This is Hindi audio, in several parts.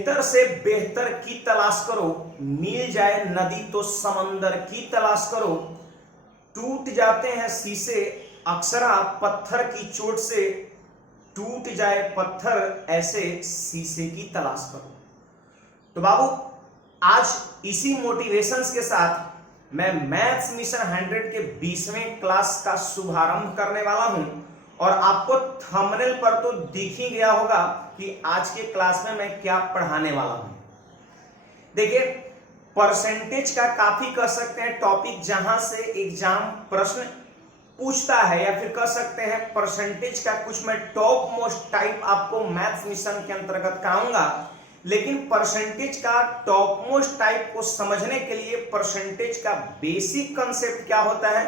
बेहतर से बेहतर की तलाश करो, मिल जाए नदी तो समंदर की तलाश करो, टूट जाते हैं शीशे अक्सरा पत्थर की चोट से, टूट जाए पत्थर ऐसे शीशे की तलाश करो। तो बाबू आज इसी मोटिवेशंस के साथ मैं मैथ्स मिशन 100 के 20वें क्लास का शुभारंभ करने वाला हूं और आपको थंबनेल पर तो दिख ही गया होगा कि आज के क्लास में मैं क्या पढ़ाने वाला हूं। देखिए, परसेंटेज का काफी कह सकते हैं टॉपिक जहां से एग्जाम प्रश्न पूछता है, या फिर कह सकते हैं परसेंटेज का कुछ मैं टॉप मोस्ट टाइप आपको मैथ्स मिशन के अंतर्गत कराऊंगा। लेकिन परसेंटेज का टॉप मोस्ट टाइप को समझने के लिए परसेंटेज का बेसिक कंसेप्ट क्या होता है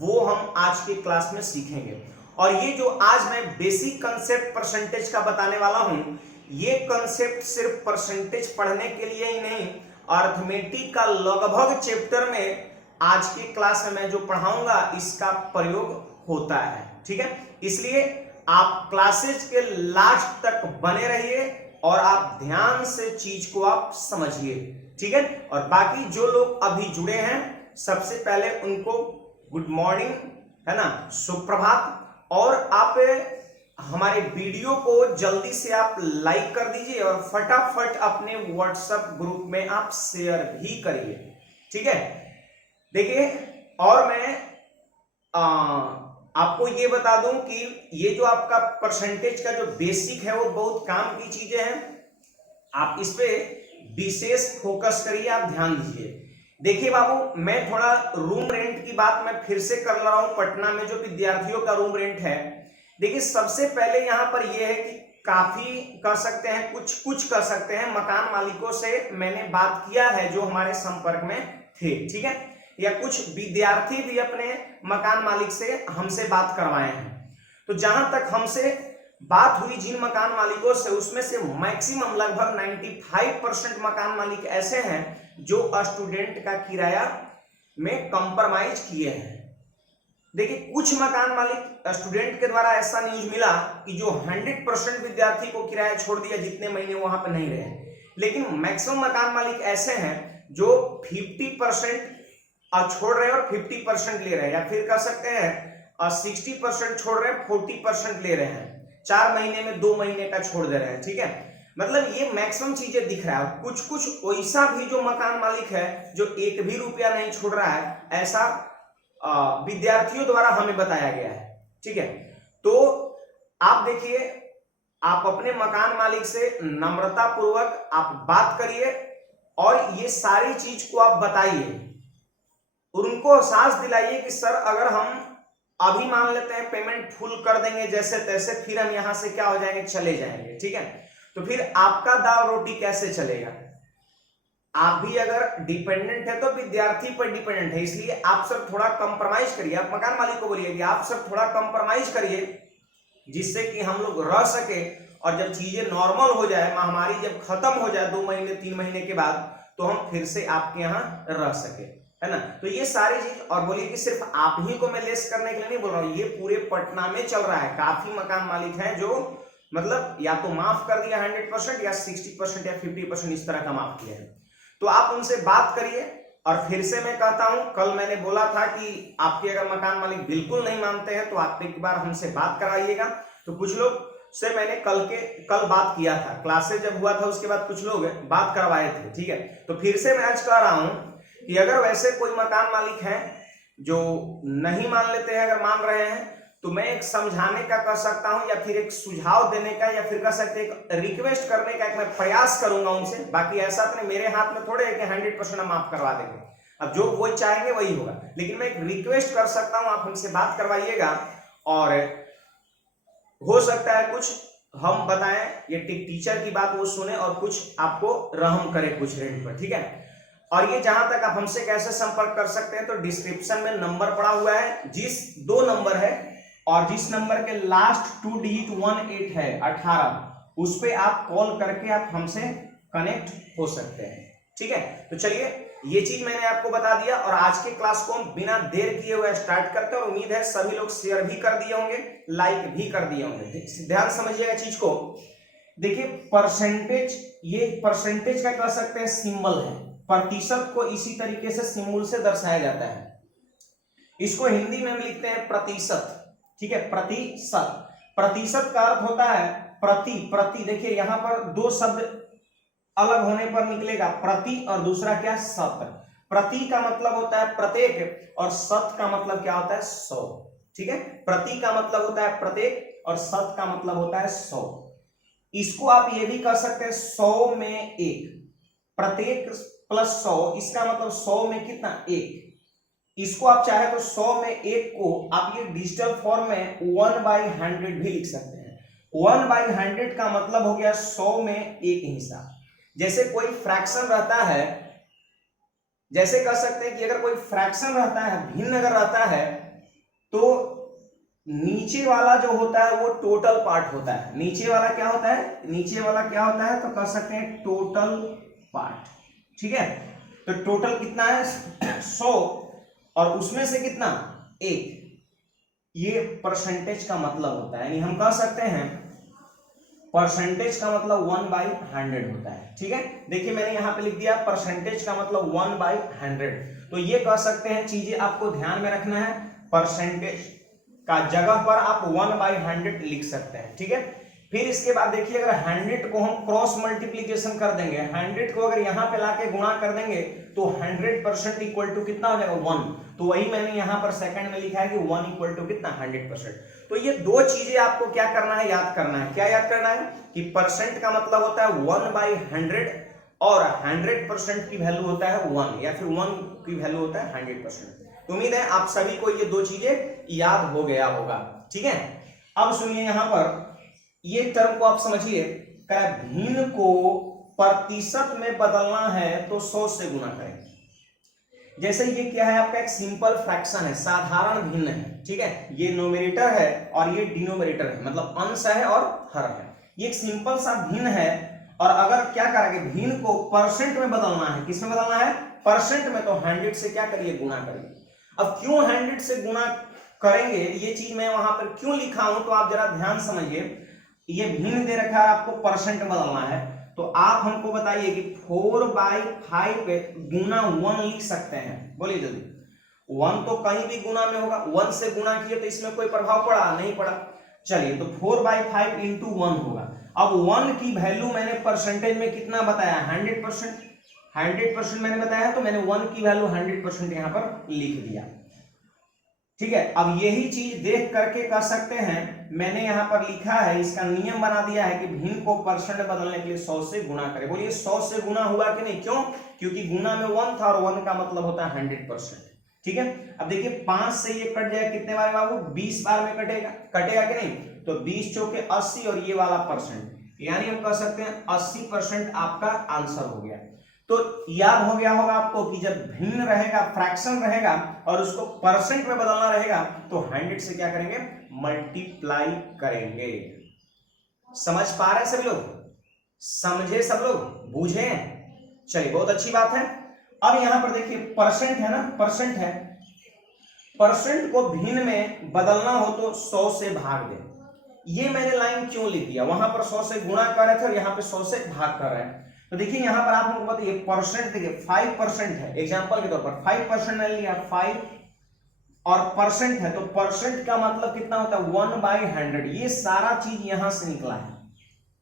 वो हम आज की क्लास में सीखेंगे। और ये जो आज मैं बेसिक कंसेप्ट परसेंटेज का बताने वाला हूं, ये कंसेप्ट सिर्फ परसेंटेज पढ़ने के लिए ही नहीं, अर्थमेटिक का लगभग चैप्टर में आज की क्लास में मैं जो पढ़ाऊंगा इसका प्रयोग होता है। ठीक है, इसलिए आप क्लासेज के लास्ट तक बने रहिए और आप ध्यान से चीज को आप समझिए। ठीक है, और बाकी जो लोग अभी जुड़े हैं सबसे पहले उनको गुड मॉर्निंग, है ना, सुप्रभात। और आप हमारे वीडियो को जल्दी से आप लाइक कर दीजिए और फटाफट अपने व्हाट्सएप ग्रुप में आप शेयर भी करिए। ठीक है, देखिए, और मैं आपको ये बता दूं कि ये जो आपका परसेंटेज का जो बेसिक है वो बहुत काम की चीजें हैं, आप इस पे विशेष फोकस करिए, आप ध्यान दीजिए। देखिए बाबू, मैं थोड़ा रूम रेंट की बात मैं फिर से कर रहा हूं, पटना में जो विद्यार्थियों का रूम रेंट है। देखिए, सबसे पहले यहां पर यह है कि काफी कह सकते हैं, कुछ कह सकते हैं मकान मालिकों से मैंने बात किया है जो हमारे संपर्क में थे। ठीक है, या कुछ विद्यार्थी भी अपने मकान मालिक से हमसे बात करवाए हैं। तो जहां तक हमसे बात हुई जिन मकान मालिकों से, उसमें से मैक्सिमम लगभग 95% मकान मालिक ऐसे हैं जो स्टूडेंट का किराया में कंप्रोमाइज किए हैं। देखिए, कुछ मकान मालिक स्टूडेंट के द्वारा ऐसा न्यूज मिला कि जो 100% विद्यार्थी को किराया छोड़ दिया जितने महीने वहां पर नहीं रहे। लेकिन मैक्सिमम मकान मालिक ऐसे हैं जो 50% छोड़ रहे हैं और 50% ले रहे हैं, या फिर कह सकते हैं 60% छोड़ रहे हैं, 40% ले रहे हैं, 4 महीने में 2 महीने का छोड़ दे रहे हैं। ठीक है, मतलब ये मैक्सिमम चीजें दिख रहा है। कुछ वैसा भी जो मकान मालिक है जो 1 भी रुपया नहीं छोड़ रहा है, ऐसा विद्यार्थियों द्वारा हमें बताया गया है। ठीक है, तो आप देखिए, आप अपने मकान मालिक से नम्रता पूर्वक आप बात करिए और ये सारी चीज को आप बताइए, उनको एहसास दिलाइए कि सर अगर हम अभी मान लेते हैं पेमेंट फुल कर देंगे जैसे तैसे, फिर हम यहां से क्या हो जाएंगे, चले जाएंगे। ठीक है, तो फिर आपका दाल रोटी कैसे चलेगा? आप भी अगर डिपेंडेंट है तो विद्यार्थी पर डिपेंडेंट है, इसलिए आप सर थोड़ा कंप्रोमाइज करिए। आप मकान मालिक को बोलिए कि आप सर थोड़ा कंप्रोमाइज करिए जिससे कि हम लोग रह सके, और जब चीजें नॉर्मल हो जाए, महामारी जब खत्म हो जाए 2 महीने 3 महीने के बाद, तो हम फिर से आपके यहाँ रह सके, है ना। तो ये सारी चीज, और बोलिए कि सिर्फ आप ही को मैं लेस करने के लिए नहीं बोल रहा हूँ, ये पूरे पटना में चल रहा है। काफी मकान मालिक हैं जो मतलब या तो माफ कर दिया 100% या 60% या 50% इस तरह का माफ किया है। तो आप उनसे बात करिए। और फिर से मैं कहता हूं, कल मैंने बोला था कि आपके अगर मकान मालिक बिल्कुल नहीं मानते हैं तो आप एक बार हमसे बात कराइएगा। तो कुछ लोग से मैंने कल बात किया था, क्लासेस जब हुआ था उसके बाद कुछ लोग बात करवाए थे। ठीक है, तो फिर से मैं आज कह रहा हूं कि अगर वैसे कोई मकान मालिक हैं जो नहीं मान लेते हैं, अगर मान रहे हैं, तो मैं एक समझाने का कर सकता हूं, या फिर एक सुझाव देने का, या फिर कह सकते एक रिक्वेस्ट करने का एक मैं प्रयास करूंगा उनसे। बाकी ऐसा तो नहीं, मेरे हाथ में थोड़े है कि 100% हम माफ करवा देंगे, अब जो वो चाहेंगे वही होगा। लेकिन मैं एक रिक्वेस्ट कर सकता हूं, आप हमसे बात करवाइएगा, और हो सकता है कुछ हम बताएं, ये टीचर की बात वो सुने और कुछ आपको रहम करे कुछ रेंट पर। ठीक है, और ये जहां तक आप हमसे कैसे संपर्क कर सकते हैं, तो डिस्क्रिप्शन में नंबर पड़ा हुआ है, जिस 2 नंबर है और जिस नंबर के लास्ट 2 डिजिट 18 है 18, उस पे आप कॉल करके आप हमसे कनेक्ट हो सकते हैं। ठीक है, तो चलिए, ये चीज मैंने आपको बता दिया और आज के क्लास को हम बिना देर किए हुए स्टार्ट करते हैं, और उम्मीद है सभी लोग शेयर भी कर दिए होंगे, लाइक भी कर दिए होंगे। ध्यान समझिएगा चीज को। देखिए परसेंटेज, ये परसेंटेज का कह सकते हैं सिंबल है, प्रतिशत को इसी तरीके से सिंबल से दर्शाया जाता है। इसको हिंदी में हम लिखते हैं प्रतिशत, ठीक है, प्रतिशत। प्रतिशत का अर्थ होता है प्रति, देखिए यहां पर दो शब्द अलग होने पर निकलेगा, प्रति और दूसरा क्या, शत। प्रति का मतलब होता है प्रत्येक और शत का मतलब क्या होता है, 100, ठीक है। प्रति का मतलब होता है प्रत्येक और शत का मतलब होता है 100। इसको आप ये भी कर सकते हैं 100 में 1, प्रत्येक प्लस 100, इसका मतलब 100 में कितना, 1। इसको आप चाहे तो 100 में 1 को आप ये डिजिटल फॉर्म में 1/100 भी लिख सकते हैं। 1/100 का मतलब हो गया 100 में 1 हिस्सा। जैसे कोई फ्रैक्शन रहता है, जैसे कह सकते हैं कि अगर कोई फ्रैक्शन रहता है, भिन्न अगर रहता है, तो नीचे वाला जो होता है वो टोटल पार्ट होता है। नीचे वाला क्या होता है, नीचे वाला क्या होता है, तो कह सकते हैं टोटल पार्ट, ठीक है। तो टोटल कितना है 100 और उसमें से कितना, 1। ये परसेंटेज का मतलब होता है, यानी हम कह सकते हैं परसेंटेज का मतलब 1/100 होता है, ठीक है। देखिए मैंने यहां पे लिख दिया परसेंटेज का मतलब 1/100। तो ये कह सकते हैं चीजें आपको ध्यान में रखना है, परसेंटेज का जगह पर आप 1/100 लिख सकते हैं, ठीक है। फिर इसके बाद देखिए अगर 100 को हम क्रॉस मल्टीप्लीकेशन कर देंगे, 100 को अगर यहाँ पे लाके गुणा कर देंगे तो 100% इक्वल टू कितना हो जाएगा, 1। तो वही मैंने यहाँ पर सेकंड में लिखा है कि 1 इक्वल टू कितना, 100%। तो ये दो चीजें आपको क्या करना है, याद करना है। क्या याद करना है कि परसेंट का मतलब होता है 1/100 और 100% की वैल्यू होता है 1, या फिर 1 की वैल्यू होता है 100%। उम्मीद है आप सभी को ये दो चीजें याद हो गया होगा, ठीक है। अब सुनिए यहां पर ये टर्म को आप समझिए, भिन्न को प्रतिशत में बदलना है तो 100 से गुणा करें। जैसे ये क्या है, आपका एक सिंपल फ्रैक्शन है, साधारण भिन्न है, ठीक है। ये न्यूमरेटर है और ये डिनोमिनेटर है, मतलब अंश है और हर है। ये एक सिंपल सा भिन्न है और अगर क्या करेंगे, भिन्न को परसेंट में बदलना है, किस में बदलना है, परसेंट में, तो 100 से क्या करिए, गुणा करिए। अब क्यों 100 से गुणा करेंगे, ये चीज मैं वहां पर क्यों लिखा हूं, तो आप जरा ध्यान समझिए। ये भिन्न दे रखा है, आपको परसेंट में बदलना है, तो आप हमको बताइए कि 4/5 गुना 1 लिख सकते हैं, बोलिए जल्दी। 1 तो कहीं भी गुना में होगा, 1 से गुना किए तो इसमें कोई प्रभाव पड़ा, नहीं पड़ा। चलिए तो 4/5 इंटू 1 होगा। अब 1 की वैल्यू मैंने परसेंटेज में कितना बताया, 100%। 100% मैंने बताया, तो मैंने 1 की वैल्यू 100% यहां पर लिख दिया, ठीक है। अब यही चीज देख करके कह सकते हैं, मैंने यहां पर लिखा है, इसका नियम बना दिया है कि भिन्न को परसेंट बदलने के लिए 100 से गुणा करें। बोलिए 100 से गुणा हुआ कि नहीं, क्यों, क्योंकि गुना में 1 था और 1 का मतलब होता है 100%, ठीक है। अब देखिए 5 से ये कट जाए कितने बार बाबू, 20 बार में कटेगा, कटेगा कि नहीं, तो 20 चौके 80 और ये वाला परसेंट, यानी हम कह सकते हैं 80% आपका आंसर हो गया। तो याद हो गया होगा आपको कि जब भिन्न रहेगा, फ्रैक्शन रहेगा और उसको परसेंट में बदलना रहेगा, तो 100 से क्या करेंगे, मल्टीप्लाई करेंगे। समझ पा रहे सभी लोग, समझे सब लोग, बूझे, चलिए बहुत अच्छी बात है। अब यहां पर देखिए परसेंट है ना, परसेंट है, परसेंट को भिन्न में बदलना हो तो 100 से भाग दे। ये मैंने लाइन क्यों लिख दिया, वहां पर 100 से गुणा कर रहे थे और यहाँ पे 100 से भाग कर रहे हैं। तो देखिए यहां पर आप हमको बताइए, परसेंट देखिए 5% है, एग्जांपल के तौर पर 5% मैंने लिया, 5 और परसेंट है, तो परसेंट का मतलब कितना होता है, 1/100। ये सारा चीज यहां से निकला है,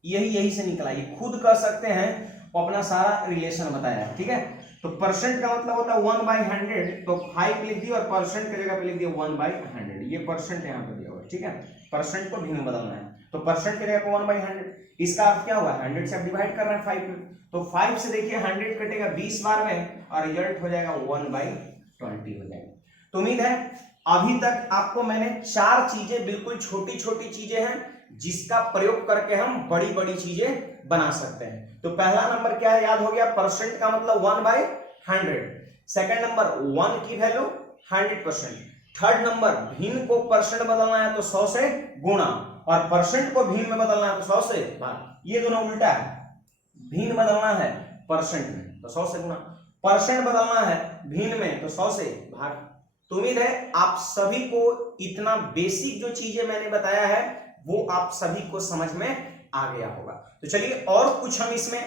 यही से निकला, ये खुद कर सकते हैं, वो अपना सारा रिलेशन बताया है, ठीक है। तो परसेंट का मतलब होता है 1/100, तो 5 लिख दिया और परसेंट की जगह पे लिख दिया 1/100। ये परसेंट यहाँ पे दिया हुआ है, ठीक है। परसेंट को भिन्न बदलना है, तो परसेंट की जगह पे 1/100। इसका अर्थ क्या हुआ, 100 से आप डिवाइड कर रहे हैं 5 में, तो 5 से देखिए 100 कटेगा 20 बार में और रिजल्ट हो जाएगा 1/20 हो जाएगा। तो उम्मीद है अभी तक आपको मैंने 4 चीजें, बिल्कुल छोटी छोटी चीजें हैं जिसका प्रयोग करके हम बड़ी बड़ी चीजें बना सकते हैं। तो पहला नंबर क्या है, याद हो गया, परसेंट का मतलब 1/100। सेकंड नंबर 1 की वैल्यू 100%। थर्ड नंबर भिन्न को परसेंट बदलना है तो 100 से गुणा, और परसेंट को भिन्न में बदलना है तो 100 से भाग। ये दोनों उल्टा है, भिन्न बदलना है परसेंट में तो 100 से गुणा, परसेंट बदलना है भिन्न में तो 100 से भाग। तो उम्मीद है आप सभी को इतना बेसिक जो चीजें मैंने बताया है वो आप सभी को समझ में आ गया होगा। तो चलिए और कुछ हम इसमें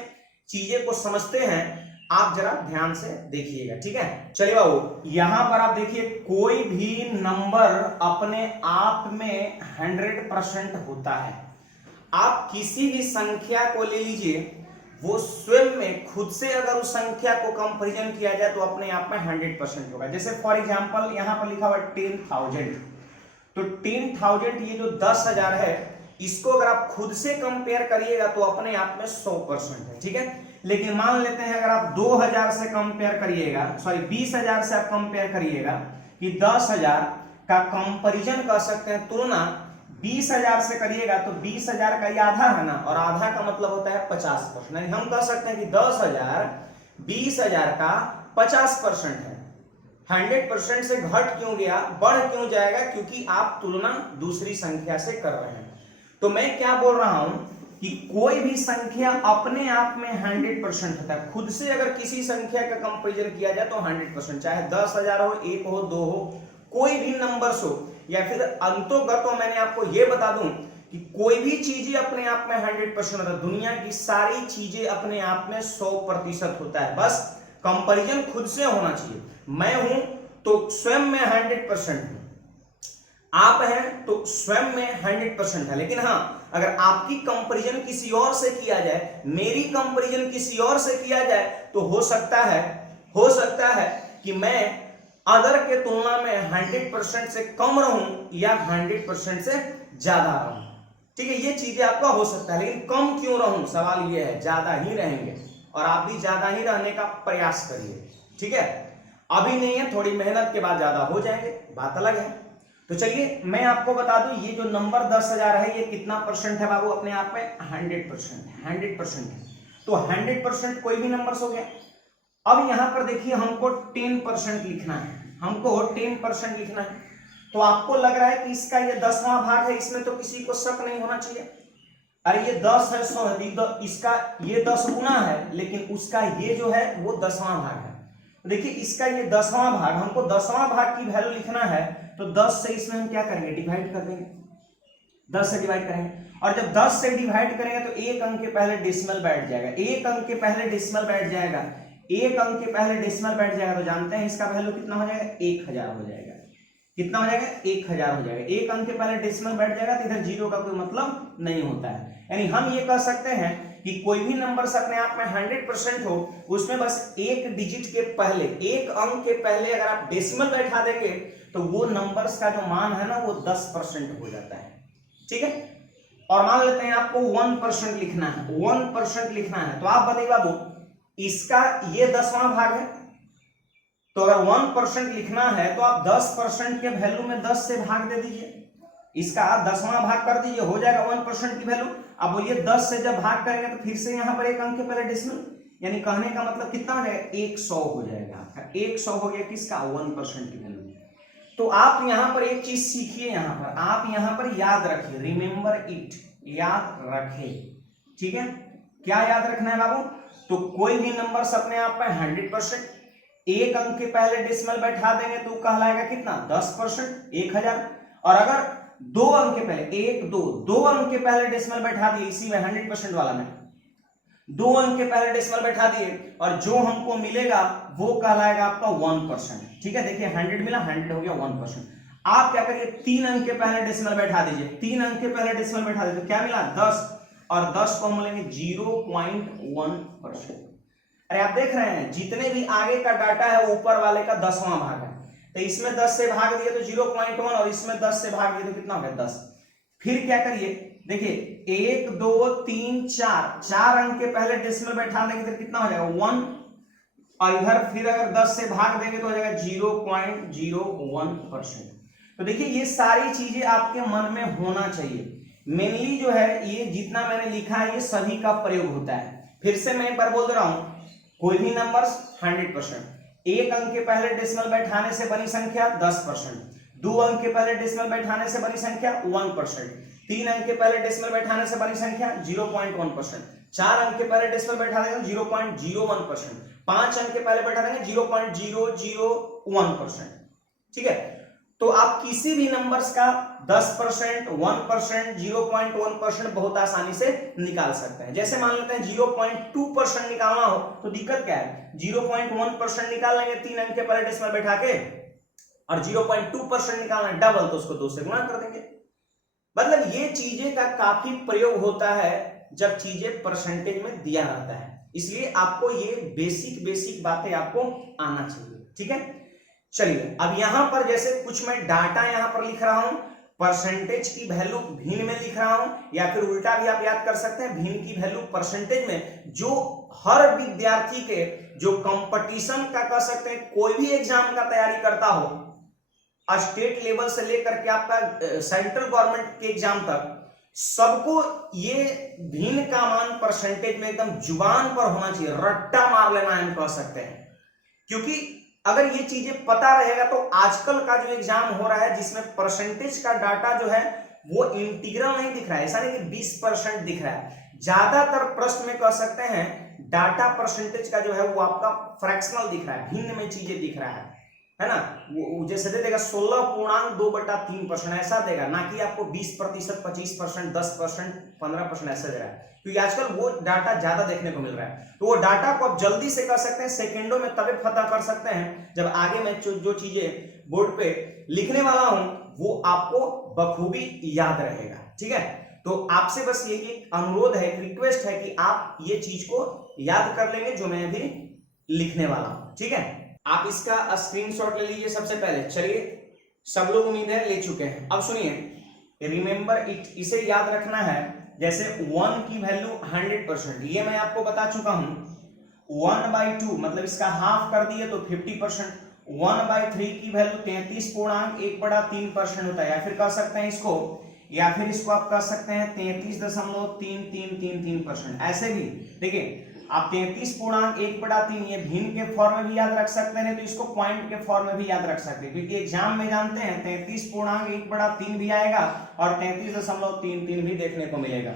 चीजें को समझते हैं, आप जरा ध्यान से देखिएगा, ठीक है। चलिए बाबू यहां पर आप देखिए, कोई भी नंबर अपने आप में 100% होता है। आप किसी भी संख्या को ले लीजिए, वो स्वयं में खुद से अगर उस संख्या को कंपैरिजन किया जाए तो अपने आप में 100% होगा। जैसे फॉर एग्जांपल यहां पर लिखा हुआ 10,000, तो 10,000 ये जो 10,000 है, इसको अगर आप खुद से कंपेयर करिएगा तो अपने आप में 100% है, ठीक है। लेकिन मान लेते हैं अगर आप 2,000 से कंपेयर करिएगा, सॉरी 20,000 से आप कंपेयर करिएगा, कि 10,000 का कंपैरिजन कर सकते हैं, तुलना 20,000 से करिएगा तो 20,000 का ये आधा है ना, और आधा का मतलब होता है 50%। यानी हम कह सकते हैं कि 10,000 20,000 का 50% है। 100% से घट क्यों गया, बढ़ क्यों जाएगा, क्योंकि आप तुलना दूसरी संख्या से कर रहे हैं। तो मैं क्या बोल रहा हूं कि कोई भी संख्या अपने आप में 100% होता है। खुद से अगर किसी संख्या का कंपैरिजन किया जाए तो 100%, चाहे 10,000 हो, 1 हो, 2 हो, कोई भी नंबर्स हो, या फिर अंतोगतो मैंने आपको यह बता दूं कि कोई भी चीजें अपने आप में 100% होता है। दुनिया की सारी चीजें अपने आप में 100% होता है, बस कंपैरिजन खुद से होना चाहिए। मैं हूं तो स्वयं में 100% हूं, आप हैं तो स्वयं में 100% है। लेकिन हाँ, अगर आपकी कंपैरिजन किसी और से किया जाए, मेरी कंपैरिजन किसी और से किया जाए, तो हो सकता है कि मैं अदर के तुलना में 100% से कम रहूं या 100% से ज्यादा रहूं, ठीक है। ये चीजें आपका हो सकता है, लेकिन कम क्यों रहूं, सवाल ये है। ज्यादा ही रहेंगे और आप भी ज्यादा ही रहने का प्रयास करिए, ठीक है। अभी नहीं है, थोड़ी मेहनत के बाद ज्यादा हो जाएंगे, बात अलग है। तो चलिए मैं आपको बता दूं, ये जो नंबर 10,000 है, ये कितना परसेंट है बाबू, अपने आप में 100% है। तो 100% कोई भी नंबर्स हो गया। अब यहां पर देखिए, हमको 10% लिखना है, हमको 10% लिखना है। तो आपको लग रहा है कि इसका ये 10वां भाग है, इसमें तो किसी को शक नहीं होना चाहिए। अरे ये 10 है, 100 है, इसका ये 10 गुना है, लेकिन उसका ये जो है वो 10वां भाग है। देखिए इसका ये 10वां भाग, हमको 10वां भाग की वैल्यू लिखना है, तो 10 से इसमें हम क्या करेंगे, डिवाइड कर देंगे। 10 से डिवाइड करेंगे, और जब 10 से डिवाइड करेंगे तो एक अंक के पहले डेसिमल बैठ जाएगा, एक अंक के पहले डेसिमल बैठ जाएगा, एक अंक के पहले डेसिमल बैठ जाएगा। तो जानते हैं इसका वैल्यू कितना हो जाएगा, 1000 हो जाएगा। कितना हो जाएगा, 1000 हो जाएगा। एक अंक के पहले डेसिमल बैठ जाएगा तो इधर जीरो का कोई मतलब नहीं होता है। यानी हम ये कह सकते हैं कि कोई भी नंबर अपने आप में 100% हो, उसमें बस एक डिजिट के पहले, एक अंक के पहले अगर आप डेसिमल बैठा देंगे तो वो नंबर्स का जो मान है ना वो 10% हो जाता है, ठीक है। और मान लेते हैं आपको 1% लिखना है, 1% लिखना है, तो आप बताइए बाबू इसका ये 10वां भाग है, तो अगर 1% लिखना है तो आप 10% के वैल्यू में 10 से भाग दे दीजिए, इसका 10वां भाग कर दीजिए, हो जाएगा 1% की वैल्यू। अब बोलिए 10 से जब भाग करेंगे तो फिर से यहां पर एक अंक के पहले डेसिमल, यानी कहने का मतलब कितना हो जाएगा, 100 हो जाएगा आपका। 100 हो गया किसका, 1% की वैल्यू। तो आप यहां पर एक चीज सीखिए, यहां पर आप यहां पर याद रखिए, रिमेंबर इट, याद रखें, ठीक है। क्या याद रखना है बाबू, तो कोई भी नंबर अपने आप में 100%, एक अंक के पहले डेसिमल बैठा देंगे तो कहलाएगा कितना, 10%, 1000। और अगर दो अंक के पहले, एक दो अंक के पहले डेसिमल बैठा दिए, इसी में 100% वाला में 2 अंक के पहले डेसिमल बैठा दिए, और जो हमको मिलेगा वो कहलाएगा आपका 1%, ठीक है। देखिए 100 मिला, 100 हो गया 1%। आप क्या करिए, 3 अंक के पहले डेसिमल बैठा दीजिए, 3 अंक के पहले डेसिमल बैठा दीजिए, तो क्या मिला 10, और 10 को हम लेंगे 0.1%। अरे आप देख रहे हैं जितने भी आगे का डाटा है ऊपर वाले का 10वां भाग है, तो इसमें 10 से भाग दिए तो 0.1, और इसमें 10 से भाग दिए तो कितना हो गया, 10। फिर क्या करिए, देखिए 1 2 3 4 अंक के पहले डेसिमल बैठा देंगे तो कितना हो जाएगा, 1, और इधर फिर अगर 10 से भाग देंगे तो हो जाएगा 0.01%। तो देखिए ये सारी चीजें आपके मन में होना चाहिए। मेनली जो है ये जितना मैंने लिखा है ये सभी का प्रयोग होता है। फिर से मैं एक बार बोल दे रहा हूं, कोई भी नंबर्स 100%, एक अंक के पहले डेसिमल बैठाने से बनी संख्या 10%, 2 अंक के पहले डेसिमल बैठाने से बनी संख्या 1%, 3 अंक के पहले डेसिमल बैठाने से बनी संख्या 0.1%, 4 अंक के पहले डेसिमल बैठा देंगे 0.01%, 5 अंक के पहले बैठा देंगे 0.001%, ठीक है। तो आप किसी भी नंबर्स का 10%, 1%, 0.1% बहुत आसानी से निकाल सकते हैं। जैसे मान लेते हैं 0.2% निकालना हो तो दिक्कत क्या है, 0.1% निकाल लेंगे 3 अंक के पहले डेसिमल बैठा के, और 0.2% निकालना डबल तो उसको 2 से गुणा कर देंगे। मतलब ये चीजें का काफी प्रयोग होता है जब चीजें परसेंटेज में दिया रहता है, इसलिए आपको ये बेसिक बातें आपको आना चाहिए। ठीक है, चलिए अब यहां पर जैसे कुछ मैं डाटा यहां पर लिख रहा हूं, परसेंटेज की वैल्यू भिन्न में लिख रहा हूं, या फिर उल्टा भी आप याद कर सकते हैं, भिन्न की वैल्यू परसेंटेज में, जो हर विद्यार्थी के जो कंपटीशन का कह सकते हैं, कोई भी एग्जाम का तैयारी करता हो, स्टेट लेवल से लेकर के आपका सेंट्रल गवर्नमेंट के एग्जाम तक, सबको ये भिन्न का मान परसेंटेज में एकदम जुबान पर होना चाहिए, रट्टा मार लेना हम कह सकते हैं। क्योंकि अगर ये चीजें पता रहेगा तो आजकल का जो एग्जाम हो रहा है जिसमें परसेंटेज का डाटा जो है वो इंटीग्रल नहीं दिख रहा है, ऐसा नहीं कि 20% दिख रहा है, ज्यादातर प्रश्न में कह सकते हैं डाटा परसेंटेज का जो है वो आपका फ्रैक्शनल दिख रहा है, भिन्न में चीजें दिख रहा है ना। वो जैसे दे देगा 16.2/3%, ऐसा देगा, ना कि आपको 20%, 25%, 10%, 15% ऐसा दे रहा है, क्योंकि आजकल वो डाटा ज्यादा देखने को मिल रहा है। तो वो डाटा को आप जल्दी से कर सकते हैं, सेकेंडों में तभी पता कर सकते हैं जब आगे मैं जो चीजें बोर्ड पे लिखने वाला हूं वो आपको बखूबी याद रहेगा। ठीक है, तो आपसे बस यही एक अनुरोध है, एक रिक्वेस्ट है कि आप ये चीज को याद कर लेंगे जो मैं अभी लिखने वाला हूं। ठीक है, आप इसका स्क्रीनशॉट ले लीजिए सबसे पहले। चलिए, सब लोग उम्मीद है ले चुके हैं। अब सुनिए, रिमेंबर इट, इसे याद रखना है। जैसे 1 की वैल्यू 100%, ये मैं आपको बता चुका हूं। 1/2 मतलब इसका हाफ कर दिए तो 50%। 1/3 की वैल्यू 33.1/3% होता है, या फिर कह सकते हैं इसको, या फिर इसको आप कह सकते हैं 33.3333%। ऐसे भी देखिए, आप 33.1/3 ये भिन्न के फॉर्म में भी याद रख सकते हैं, तो इसको पॉइंट के फॉर्म में भी याद रख सकते हैं, क्योंकि एग्जाम में जानते हैं 33.1/3 भी आएगा और 33.33 भी देखने को मिलेगा।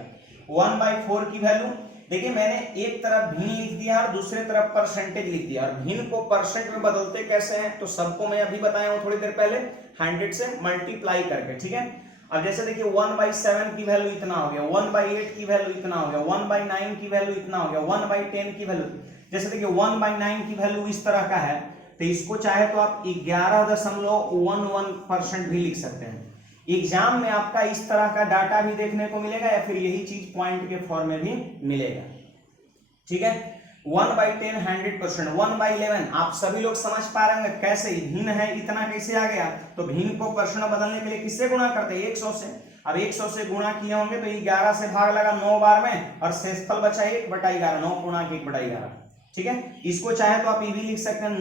1/4 की वैल्यू देखिए, मैंने एक तरफ भिन्न लिख दिया और दूसरे तरफ परसेंटेज लिख दिया, और भिन्न को परसेंट में बदलते कैसे हैं तो सबको मैं अभी बताया हूं थोड़ी देर पहले, 100 से मल्टीप्लाई करके। ठीक है, अब जैसे देखिए 1/7 की वैल्यू इतना हो गया, 1/8 की वैल्यू इतना हो गया, 1/9 की वैल्यू इतना हो गया, 1/10 की वैल्यू, जैसे देखिए 1/9 की वैल्यू इस तरह का है, तो इसको चाहे तो आप 11.11% भी लिख सकते हैं। एग्जाम में आपका इस तरह का डाटा भी देखने को मिलेगा, या फिर यही चीज पॉइंट के फॉर्म में भी मिलेगा। ठीक है, 1/10 100%, 1/11 आप सभी लोग समझ पा रहे हैं कैसे, भिन्न है इतना कैसे आ गया, तो भिन्न को परसेंट बदलने के लिए किससे गुणा करते हैं, 100 से। अब 100 से गुणा किए होंगे तो 11 से भाग लगा 9 बार में, और शेषफल बचा 1/11, 9.1/11। ठीक है, इसको चाहे तो आप ये भी लिख सकते हैं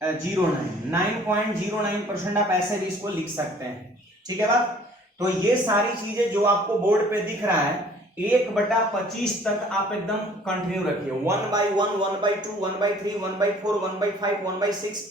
9.09% आप ऐसे भी इसको लिख सकते हैं। ठीक है बात, तो ये सारी चीजें जो आपको बोर्ड पे दिख रहा है 1/25 तक आप एकदम कंटिन्यू रखिए, 1/1, 1/2, 1/3, 1/4, 1/5, 1/6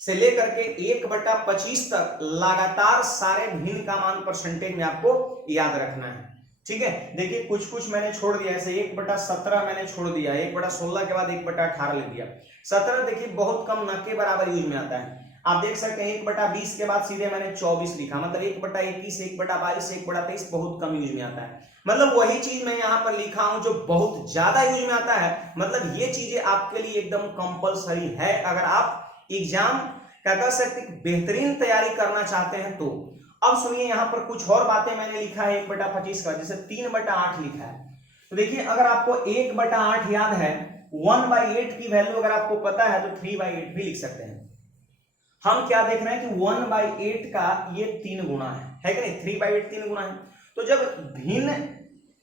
से लेकर के 1/25 तक लगातार सारे भिन्न का मान परसेंटेज में आपको याद रखना है। ठीक है, देखिए कुछ मैंने छोड़ दिया, ऐसे 1/17 मैंने छोड़ दिया, 1/16 के बाद 1/18 लिख दिया। 17 देखिए बहुत कम, न के बराबर यूज में आता है। आप देख सकते हैं 1/20 के बाद सीधे मैंने 24 लिखा, मतलब 1/21, 1/22, 1/23 बहुत कम यूज में आता है। मतलब वही चीज मैं यहाँ पर लिखा हूं जो बहुत ज्यादा यूज में आता है। मतलब ये चीजें आपके लिए एकदम कंपलसरी है अगर आप एग्जाम का कह सकते बेहतरीन तैयारी करना चाहते हैं तो। अब सुनिए, यहाँ पर कुछ और बातें मैंने लिखा है 1/25 का, जैसे 3/8 लिखा है। तो देखिए, अगर आपको 1/8 याद है, 1/8 की वैल्यू अगर आपको पता है तो 3/8 भी लिख सकते हैं। हम क्या देख रहे हैं कि 1/8 का ये 3 गुना है कि नहीं, 3/8 3 गुना है। तो जब भिन्न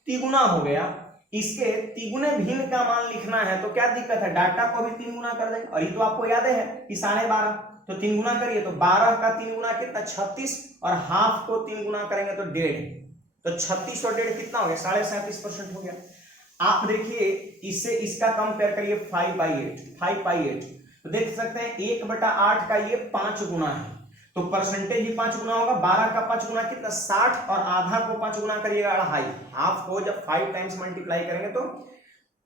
तिगुना हो गया, इसके तिगुने भिन्न का मान लिखना है तो क्या दिक्कत है, डाटा को भी 3 गुना कर देंगे। और ये तो आपको याद है कि 12.5, तो 3 गुना करिए तो 12 का 3 गुना कितना, 36, और हाफ को 3 गुना करेंगे तो 1.5, तो 36 और 1.5 कितना हो गया, 37.5% हो गया। आप देखिए इससे इसका कंपेयर करिए 5/8, तो देख सकते हैं 1/8 का ये 5 गुना है, तो परसेंटेज भी 5 गुना होगा। 12 का 5 गुना कितना, 60, और आधा को 5 गुना करिएगा 2.5, हाफ को जब 5 टाइम्स मल्टीप्लाई करेंगे तो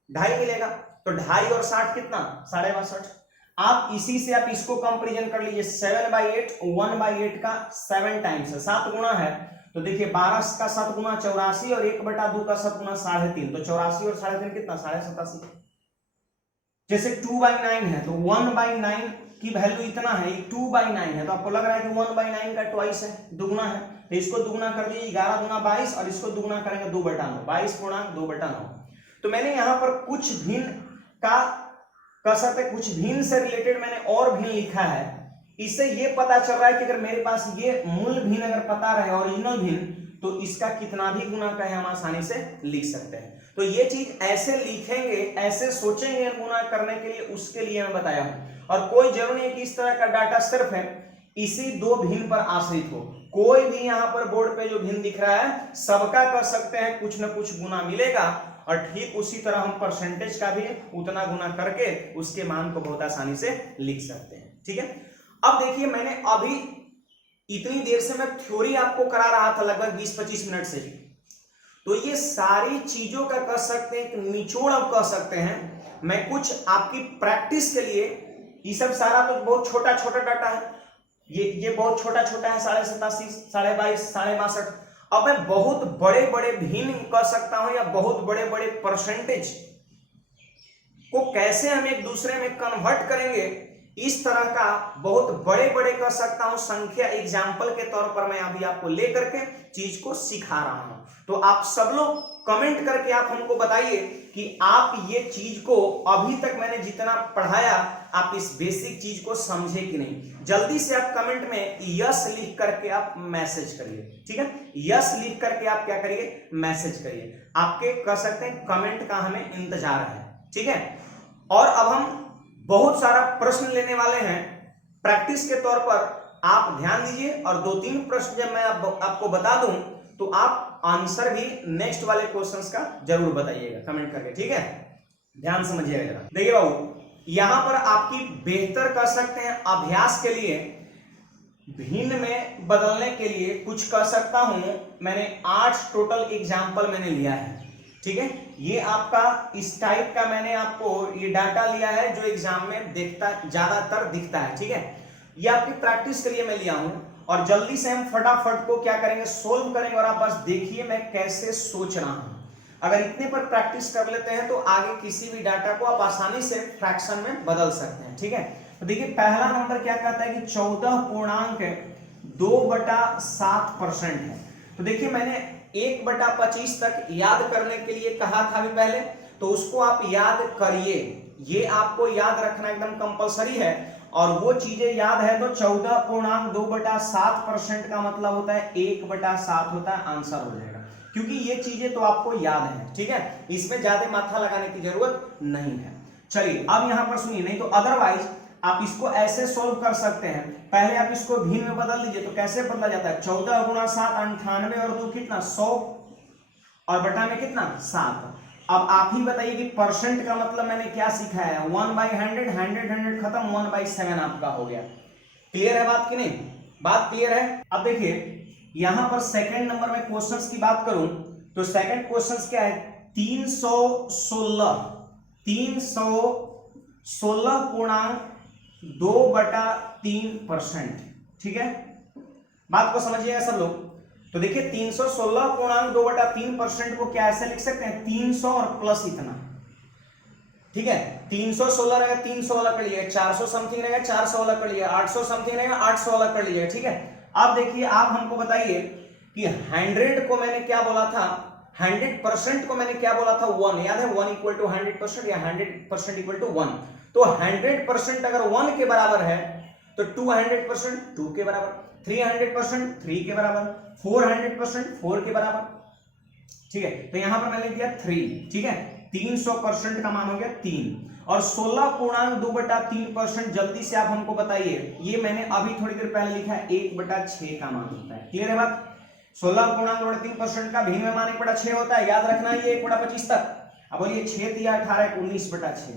2.5 मिलेगा, तो 2.5 और 60 कितना, 62.5। आप इसी से आप इसको कंपेरिजन कर लीजिए, 7/8 1/8 का 7 टाइम्स है, 7 गुना है, तो देखिए 12 का 7 गुना 84 और 1/2 का 7 गुना 3.5, तो 84 और 3.5 कितना 87.5। जैसे 2/9 है तो 1/9 की वैल्यू इतना है, 2/9 है, तो आपको लग रहा है कि 1/9 का ट्वाइस है, दुगुना है, तो इसको दुगुना कर दीजिए, 11 दूना 22 और इसको दुगुना करेंगे 2/9, 22/2/9। तो मैंने यहाँ पर कुछ भिन्न का कर सकते, कुछ भिन्न से रिलेटेड मैंने और भिन्न लिखा है, इससे ये पता चल रहा है कि अगर मेरे पास ये मूल भिन्न अगर पता रहे, ओरिजिनल भिन्न, तो इसका कितना भी गुना का है हम आसानी से लिख सकते हैं। तो ये चीज ऐसे लिखेंगे, ऐसे सोचेंगे गुना करने के लिए, उसके लिए मैं बताया हूं। और कोई जरूरी नहीं है कि इस तरह का डाटा सिर्फ है इसी दो भिन्न पर आश्रित हो, कोई भी यहाँ पर बोर्ड पे जो भिन्न दिख रहा है सबका कर सकते हैं, कुछ ना कुछ गुना मिलेगा, और ठीक उसी तरह हम परसेंटेज का भी उतना गुना करके उसके मान को बहुत आसानी से लिख सकते हैं। ठीक है, अब देखिए मैंने अभी इतनी देर से मैं थ्योरी आपको करा रहा था लगभग 20-25 मिनट से, तो ये सारी चीजों का कर सकते हैं, एक निचोड़ अब कह सकते हैं। मैं कुछ आपकी प्रैक्टिस के लिए, ये सब सारा तो बहुत छोटा छोटा डाटा है, ये बहुत छोटा छोटा है, 87.5, 22.5, 62.5। अब मैं बहुत बड़े बड़े भिन्न कर सकता हूं या बहुत बड़े बड़े परसेंटेज को कैसे हम एक दूसरे में कन्वर्ट करेंगे, इस तरह का बहुत बड़े बड़े कर सकता हूं संख्या, एग्जाम्पल के तौर पर मैं अभी आपको लेकर के चीज को सिखा रहा हूं। तो आप सब लोग कमेंट करके आप हमको बताइए कि आप ये चीज को अभी तक मैंने जितना पढ़ाया आप इस बेसिक चीज को समझे कि नहीं। जल्दी से आप कमेंट में यस लिख करके आप मैसेज करिए। ठीक है, यस लिख करके आप क्या करिए, मैसेज करिए। आपके कर सकते हैं कमेंट का हमें इंतजार है। ठीक है, और अब हम बहुत सारा प्रश्न लेने वाले हैं प्रैक्टिस के तौर पर, आप ध्यान दीजिए, और 2-3 प्रश्न जब मैं आपको बता दूं तो आप आंसर भी नेक्स्ट वाले क्वेश्चंस का जरूर बताइएगा कमेंट करके। ठीक है, ध्यान समझिएगा जरा। देखिए बाबू, यहां पर आपकी बेहतर कर सकते हैं अभ्यास के लिए, भिन्न में बदलने के लिए कुछ कर सकता हूं। मैंने 8 टोटल एग्जाम्पल मैंने लिया है। ठीक है, ये आपका इस टाइप का मैंने आपको ये डाटा लिया है जो एग्जाम में ज्यादातर दिखता है। ठीक है, ये आपकी प्रैक्टिस के लिए मैं लिया हूं, और जल्दी से हम फटाफट को क्या करेंगे, सोल्व करेंगे, और आप बस देखिए मैं कैसे सोच रहा हूं। अगर इतने पर प्रैक्टिस कर लेते हैं तो आगे किसी भी डाटा को आप आसानी से फ्रैक्शन में बदल सकते हैं। ठीक है, तो देखिए पहला नंबर क्या कहता है कि 14.2/7% है। तो देखिए मैंने 1/25 तक याद करने के लिए कहा था अभी पहले, तो उसको आप याद करिए, ये आपको याद रखना एकदम कंपलसरी है। और वो चीजें याद है तो 14.2/7% का मतलब होता है 1/7 होता है, आंसर हो जाएगा, क्योंकि ये चीजें तो आपको याद है। ठीक है, इसमें ज्यादा माथा लगाने की जरूरत नहीं है। चलिए अब यहां पर सुनिए, नहीं तो अदरवाइज आप इसको ऐसे सोल्व कर सकते हैं। पहले आप इसको भिन्न में बदल दीजिए, तो कैसे बदला जाता है, 14 गुना 7 98 और 2 कितना 100 और बटा में कितना 7। अब आप ही बताइए कि परसेंट का मतलब मैंने क्या सीखा है, 1/100, 100 खत्म, 1/7 आपका हो गया। क्लियर है बात कि नहीं, बात क्लियर है। अब देखिए यहां पर सेकंड नंबर में क्वेश्चंस की बात करूं तो सेकंड क्वेश्चंस क्या है, 316.2/3%। ठीक है, बात को समझिएगा सब लोग। तो देखिए 316.2/3% को क्या ऐसे लिख सकते हैं, 300 और प्लस इतना। ठीक है, 316 रहेगा 300 वाला कर लीजिएगा, 400 समथिंग रहेगा 400 वाला कर लीजिएगा, 800 समथिंग रहेगा 800 वाला कर लीजिएगा। ठीक है, अब देखिए आप हमको बताइए कि 100 को मैंने क्या बोला था, 100% को मैंने क्या बोला था, 1, याद है, 1 = 100% या 100% = 1। तो 100% अगर 1 के बराबर है तो 200% 2 के बराबर, 300% 3 के बराबर, 400% 4 के बराबर। ठीक है, तो यहां पर मैंने दिया 3। ठीक है, 300% का मान हो गया 3, और 16.2/3% जल्दी से आप हमको बताइए, ये मैंने अभी थोड़ी देर पहले लिखा है 1/6 का मान होता है। क्लियर है बात, 16.2/3% का भिन्न में मान 1/6 होता है, याद रखना ये 1/25 तक। अब बोलिए 6 × 18 = 19/6,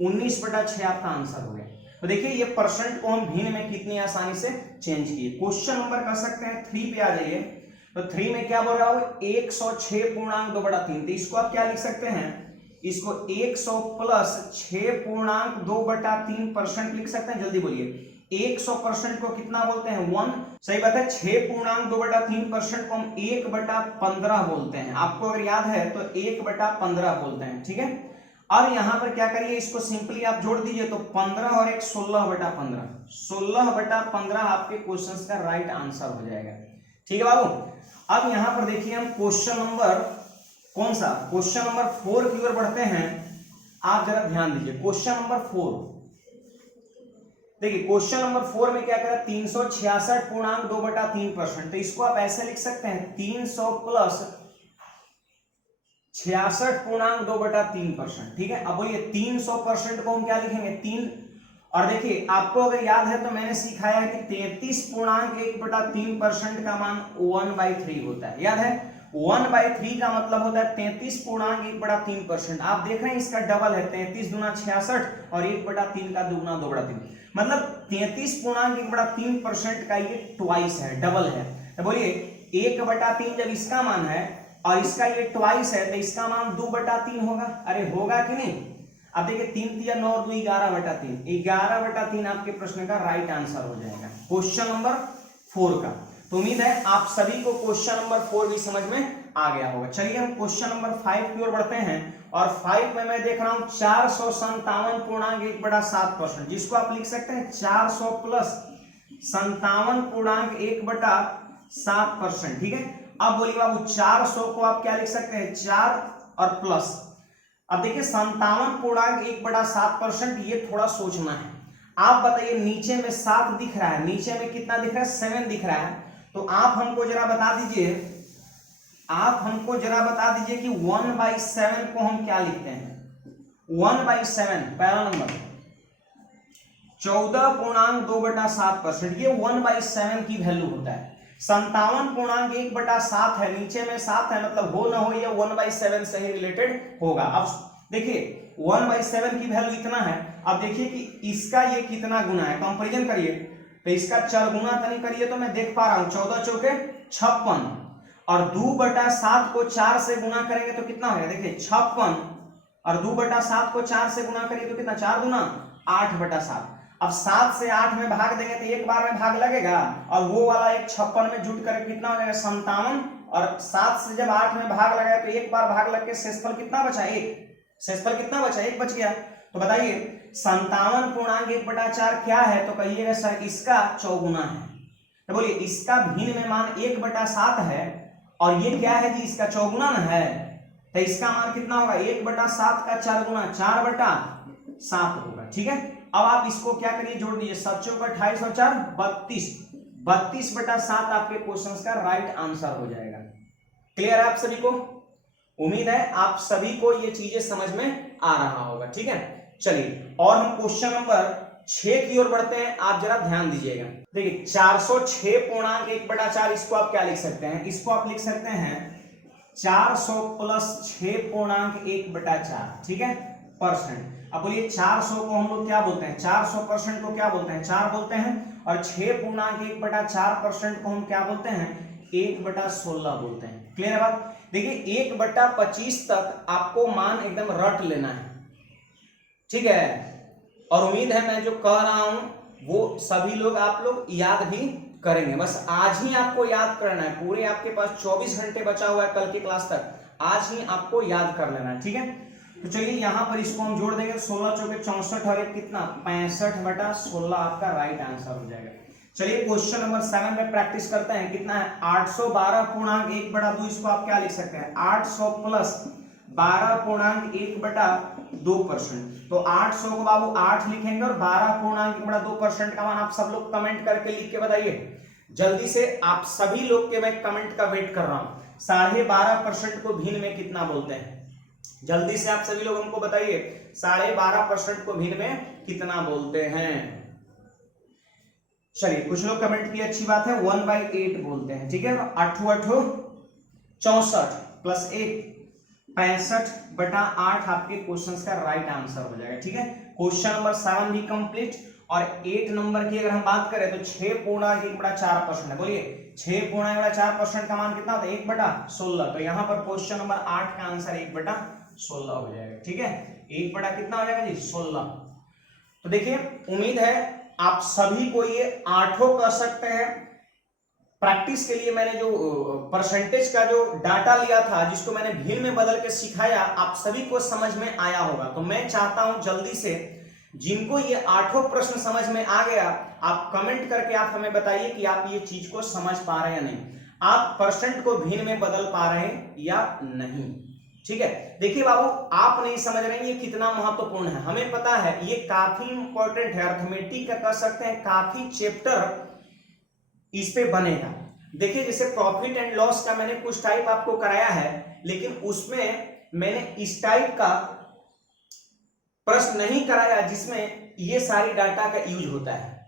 19/6 आपका आंसर हो गया। तो देखिए ये परसेंट को हम भिन्न में कितनी आसानी से चेंज किए। क्वेश्चन नंबर कर सकते हैं 3 पे आ जाइए, तो 3 में क्या बोल रहा हूं, 106.2/3। तो इसको आप क्या लिख सकते हैं, इसको 100 प्लस 6.2/3% लिख सकते हैं, जल्दी बोलिए। 100% को कितना बोलते हैं 1, सही बात है। 6.2/3% को हम 1/15 बोलते हैं, आपको अगर याद है तो 1/15 बोलते हैं, ठीक है। अब यहां पर क्या करिए, इसको सिंपली आप जोड़ दीजिए तो 15 और 1 16/15, 16/15 आपके क्वेश्चन का राइट आंसर हो जाएगा, ठीक है बाबू। अब यहां पर देखिए हम क्वेश्चन नंबर कौन सा, क्वेश्चन नंबर 4 की ओर बढ़ते हैं। आप जरा ध्यान दीजिए क्वेश्चन नंबर 4, देखिए क्वेश्चन नंबर 4 में क्या करा 366.2/3%, तो इसको आप ऐसे लिख सकते हैं 300 प्लस 66.2/3%, ठीक है। अब बोलिए 300% को हम क्या लिखेंगे 3, और देखिए आपको अगर याद है तो मैंने सिखाया है कि 33.1/3% का मान 1/3 होता है, याद है। 1/3 का मतलब होता है 33.1/3%। आप देख रहे हैं इसका डबल है, 33 दूना 66 और 1/3 का दुगना 2/3, मतलब 33.1/3% का ये ट्वाइस है, डबल है। तो बोलिए 1/3 जब इसका मान है और इसका ये ट्वाइस है तो इसका मान 2/3 होगा, अरे होगा कि नहीं। अब देखिए 3 3 9 2 11/3, 11/3 आपके प्रश्न का राइट आंसर हो जाएगा क्वेश्चन नंबर 4 का। तो उम्मीद है आप सभी को क्वेश्चन नंबर 4 भी समझ में आ गया होगा। चलिए हम क्वेश्चन नंबर 5 की ओर बढ़ते हैं, और 5 में मैं देख रहा हूं 457.1/7%, जिसको आप लिख सकते हैं 400 प्लस 57.1/7%, ठीक है। अब बोलिए बाबू 400 को आप क्या लिख सकते हैं 4 और प्लस, अब देखिए 57.1/7%, ये थोड़ा सोचना है। आप बताइए नीचे में 7 दिख रहा है, नीचे में कितना दिख रहा है 7 दिख रहा है, तो आप हमको जरा बता दीजिए, आप हमको जरा बता दीजिए कि 1/7 को हम क्या लिखते हैं। 1/7 पहला नंबर 14.2/7%, ये 1/7 की वैल्यू होता है। 57.1/7 है, नीचे में 7 है, मतलब हो ना हो ये 1/7 से ही रिलेटेड होगा। अब देखिए 1/7 की वैल्यू इतना है, अब देखिए कि इसका ये कितना गुना है, कंपैरिजन करिए तो इसका 4 गुना तनी करिए तो मैं देख पा रहा हूं 14 चौके 56, और 2/7 को 4 से गुना करेंगे तो कितना होगा, देखिए 56 और 2/7 को 4 से गुना करिए तो कितना 4 दूना 8/7। अब 7 से 8 में भाग देंगे तो एक बार में भाग लगेगा, और वो वाला एक 56 में जुट कर कितना हो जाएगा 57, और 7 से जब 8 में भाग लगाए तो एक बार भाग लग के शेषफल कितना बचा 1, शेषफल कितना बचा 1 बच गया। तो बताइए 57.1/4 क्या है, तो कहिएगा सर इसका चौगुना है। तो बोलिए इसका भिन्न में मान 1/7 है और ये क्या है जी इसका चौगुना न है, तो इसका मान कितना होगा 1/7 का 4 गुना 4/7 होगा, ठीक है। अब आप इसको क्या करिए जोड़ दीजिए, 7 चौका 28 और 4 32, 32/7 आपके क्वेश्चन का राइट आंसर हो जाएगा। क्लियर है आप सभी को, उम्मीद है आप सभी को ये चीजें समझ में आ रहा होगा, ठीक है। चलिए और हम क्वेश्चन नंबर 6 की ओर बढ़ते हैं, आप जरा ध्यान दीजिएगा। देखिए 406.1/4, इसको आप क्या लिख सकते हैं, इसको आप लिख सकते हैं 400 प्लस 6.1/4, ठीक है, परसेंट। अब बोलिए 400 को हम लोग क्या बोलते हैं, 400% को क्या बोलते हैं 4 बोलते हैं, और 6.1/4% को हम क्या बोलते हैं 1/16 बोलते हैं। क्लियर है बात। देखिए 1/25 तक आपको मान एकदम रट लेना है, ठीक है, और उम्मीद है मैं जो कह रहा हूं वो सभी लोग आप लोग याद भी करेंगे। बस आज ही आपको याद करना है, पूरे आपके पास 24 घंटे बचा हुआ है कल की क्लास तक, आज ही आपको याद कर लेना है, ठीक है। तो चलिए यहां पर इसको हम जोड़ देंगे, 16 चौके 64 और एक कितना 65/16 आपका राइट आंसर हो जाएगा। चलिए क्वेश्चन नंबर 7 में प्रैक्टिस करते हैं, कितना है 812.1/2, इसको आप क्या लिख सकते हैं 800 प्लस 12.1/2%। तो 800 को बाबू 8 लिखेंगे और 12.1/2% का मान आप सब लोग कमेंट करके लिख के बताइए जल्दी से। आप सभी लोग के मैं कमेंट का वेट कर रहा हूं, 12.5% को भिन्न में कितना बोलते हैं, जल्दी से आप सभी लोग हमको बताइए 12.5% को भिन्न में कितना बोलते हैं। चलिए कुछ लोग कमेंट किए, अच्छी बात है, 1/8 बोलते हैं, ठीक है। 8 8 64 प्लस 1 65/8 आपके क्वेश्चंस का राइट आंसर हो जाएगा, ठीक है। क्वेश्चन नंबर 7 भी कंप्लीट, और 8 नंबर की अगर हम बात करें तो 6.1/4% है। बोलिए 6.1/4% का मान कितना होता है 1/16, तो यहां पर क्वेश्चन नंबर 8 का आंसर 1/16 16 हो जाएगा। ठीक है, 1 बटा कितना हो जाएगा जी 16। तो देखिए उम्मीद है आप सभी को ये 8 कर सकते हैं। प्रैक्टिस के लिए मैंने जो परसेंटेज का जो डाटा लिया था, जिसको मैंने भिन्न में बदल के सिखाया, आप सभी को समझ में आया होगा। तो मैं चाहता हूं जल्दी से जिनको ये 8 प्रश्न समझ में आ गया, आप कमेंट करके आप हमें बताइए कि आप ये चीज को समझ पा रहे हैं या नहीं, आप परसेंट को भिन्न में बदल पा रहे हैं या नहीं। ठीक है, देखिए बाबू आप नहीं समझ रहे हैं ये कितना महत्वपूर्ण है। हमें पता है ये काफी इंपॉर्टेंट है, अर्थमेटिक का कह सकते हैं काफी चैप्टर इस पे बनेगा। देखिए जैसे प्रॉफिट एंड लॉस का मैंने कुछ टाइप आपको कराया है, लेकिन उसमें मैंने इस टाइप का प्रश्न नहीं कराया जिसमें ये सारी डाटा का यूज होता है,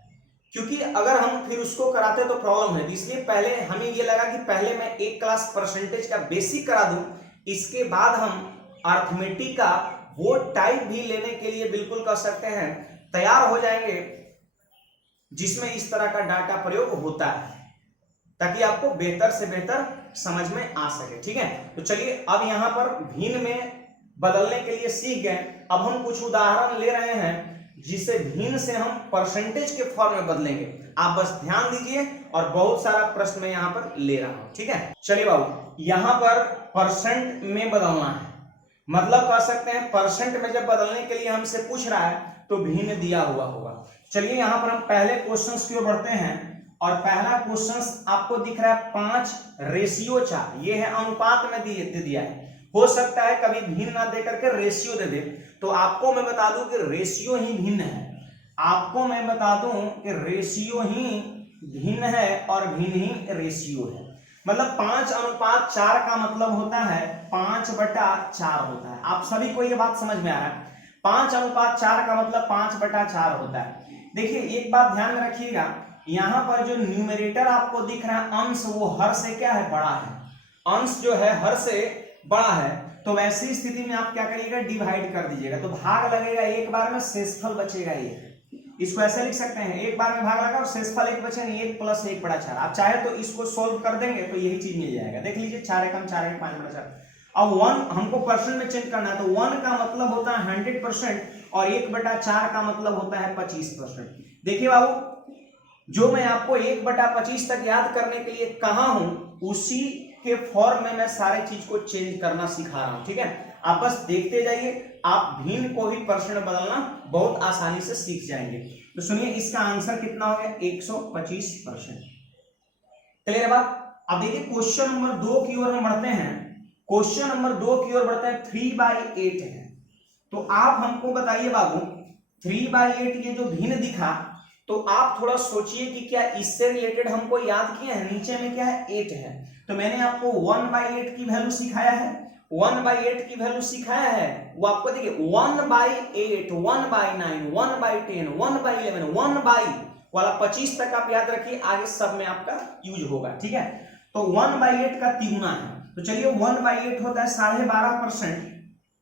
क्योंकि अगर हम फिर उसको कराते तो प्रॉब्लम है। इसलिए पहले हमें ये लगा कि पहले मैं एक क्लास परसेंटेज का बेसिक करा दूं, इसके बाद हम अर्थमेटिक का वो टाइप भी लेने के लिए बिल्कुल कर सकते हैं तैयार हो जाएंगे, जिसमें इस तरह का डाटा प्रयोग होता है, ताकि आपको बेहतर से बेहतर समझ में आ सके। ठीक है, तो चलिए अब यहां पर भिन्न में बदलने के लिए सीख गए। अब हम कुछ उदाहरण ले रहे हैं जिसे भिन्न से हम परसेंटेज के फॉर्म में बदलेंगे। आप बस ध्यान दीजिए और बहुत सारा प्रश्न मैं यहां पर ले रहा हूं। ठीक है, चलिए बाबू यहां पर परसेंट में बदलना है, मतलब कह सकते हैं परसेंट में जब बदलने के लिए हमसे पूछ रहा है तो भिन्न दिया हुआ होगा। चलिए यहां पर हम पहले क्वेश्चंस की ओर बढ़ते हैं और पहला क्वेश्चंस आपको दिख रहा है 5:4। ये है अनुपात में दे दिया है। हो सकता है कभी भिन्न ना दे करके रेशियो दे दे, तो आपको मैं बता दूं कि रेशियो ही भिन्न है। आपको मैं बता दूं कि रेशियो ही भिन्न है और भिन्न ही रेशियो है। मतलब 5:4 का मतलब होता है 5/4 होता है। आप सभी को ये बात समझ में आ रहा है, 5:4 का मतलब 5/4 होता है। देखिए एक बात ध्यान में रखिएगा, यहां पर जो न्यूमरेटर आपको दिख रहा है अंश, वो हर से क्या है बड़ा है। अंश जो है हर से बड़ा है, तो वैसी स्थिति में आप क्या करिएगा डिवाइड कर दीजिएगा, तो भाग लगेगा एक बार में, शेषफल बचेगा 1। इसको ऐसे लिख सकते हैं, एक बार में भाग लगा और शेषफल 1 बचे, 1 + 1/4। आप चाहे तो इसको सोल्व कर देंगे तो यही चीज मिल जाएगा। देख लीजिए 4 एकम 4 1 5/4। अब 1 हमको परसेंट में चेंज करना है, तो 1 का मतलब होता है 100% और 1/4 का मतलब होता है 25%। देखिए बाबू जो मैं आपको 1/25 तक याद करने के लिए कहा हूं, उसी के फॉर्म में मैं सारे चीज को चेंज करना सिखा रहा हूं। ठीक है, आप बस देखते जाइए, आप भिन्न को भी परसेंट बदलना बहुत आसानी से सीख जाएंगे। तो सुनिए इसका आंसर कितना हो गया 125%। क्लियर बात। अब देखिए क्वेश्चन नंबर 2 की ओर हम बढ़ते हैं। क्वेश्चन नंबर 2 की ओर बढ़ते हैं, 3/8 है। तो आप हमको बताइए बाबू 3/8 ये जो भिन्न दिखा, तो आप थोड़ा सोचिए कि क्या इससे रिलेटेड हमको याद किया है। नीचे में क्या है 8 है, तो मैंने आपको 1/8 की वैल्यू सिखाया है, 1/8 की वैल्यू सिखाया है। वो आपको देखिए 1/8, 1/9, 1/10, 1/11, 1 वाला 25 तक आप याद रखिए, आगे सब में आपका यूज होगा। ठीक है, तो 1/8 का 3 गुना है, तो चलिए 1/8 होता है 12.5%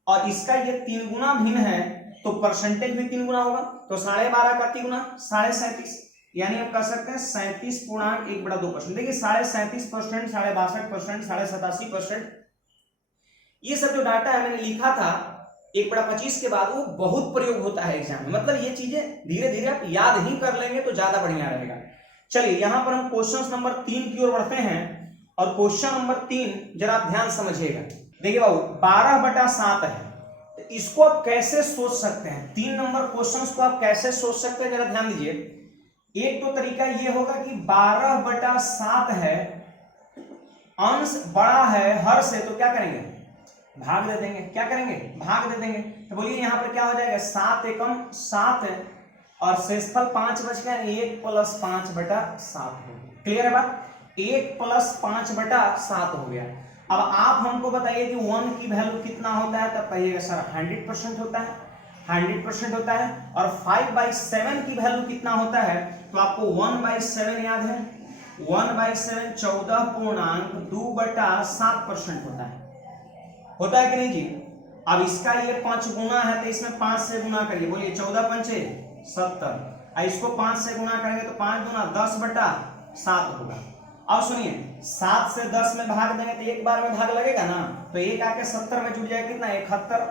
और इसका ये 3 गुना भिन्न है, तो परसेंटेज भी 3 गुना होगा, तो 12.5 का 3 गुना 37.5, यानी आप कह सकते हैं 37.1/2%। देखिए 37.5%, 62%, 87%, ये सब जो डाटा है मैंने लिखा था 1/25 के बाद, वो बहुत प्रयोग होता है एग्जाम में। मतलब ये चीजें धीरे धीरे आप याद ही कर लेंगे तो ज्यादा बढ़िया रहेगा। चलिए यहां पर हम क्वेश्चन नंबर 3 की ओर बढ़ते हैं और क्वेश्चन नंबर 3 जरा आप ध्यान समझिएगा। देखिए बाबू 12/7 है, इसको आप कैसे सोच सकते हैं, 3 नंबर क्वेश्चंस को आप कैसे सोच सकते हैं, जरा ध्यान दीजिए। एक तो तरीका ये होगा कि 12/7 है, अंश बड़ा है हर से, तो क्या करेंगे भाग दे देंगे। क्या करेंगे भाग दे देंगे, तो बोलिए यहां पर क्या हो जाएगा 7 एकम 7 है और शेषफल 5 बच गया, 1 + 5/7 हो गया। क्लियर है बात, 1 + 5/7 हो गया। अब आप हमको बताइए कि 1 की वैल्यू कितना होता है, तब कहिएगा सर 100% होता है, 100% होता है। और 5/7 की वैल्यू कितना होता है, तो आपको 1/7 याद है, 1/7 14.2/7% होता है कि नहीं जी। अब इसका ये 5 गुना है, तो इसमें 5 से गुना करिए, बोलिए 14×5 = 70, इसको 5 से गुना करेंगे तो 5 दूना 10/7 होगा। अब सुनिए 7 से 10 में भाग देंगे तो एक बार में भाग लगेगा ना, तो एक आके 70 में जुड़ जाएगा, कितना 71,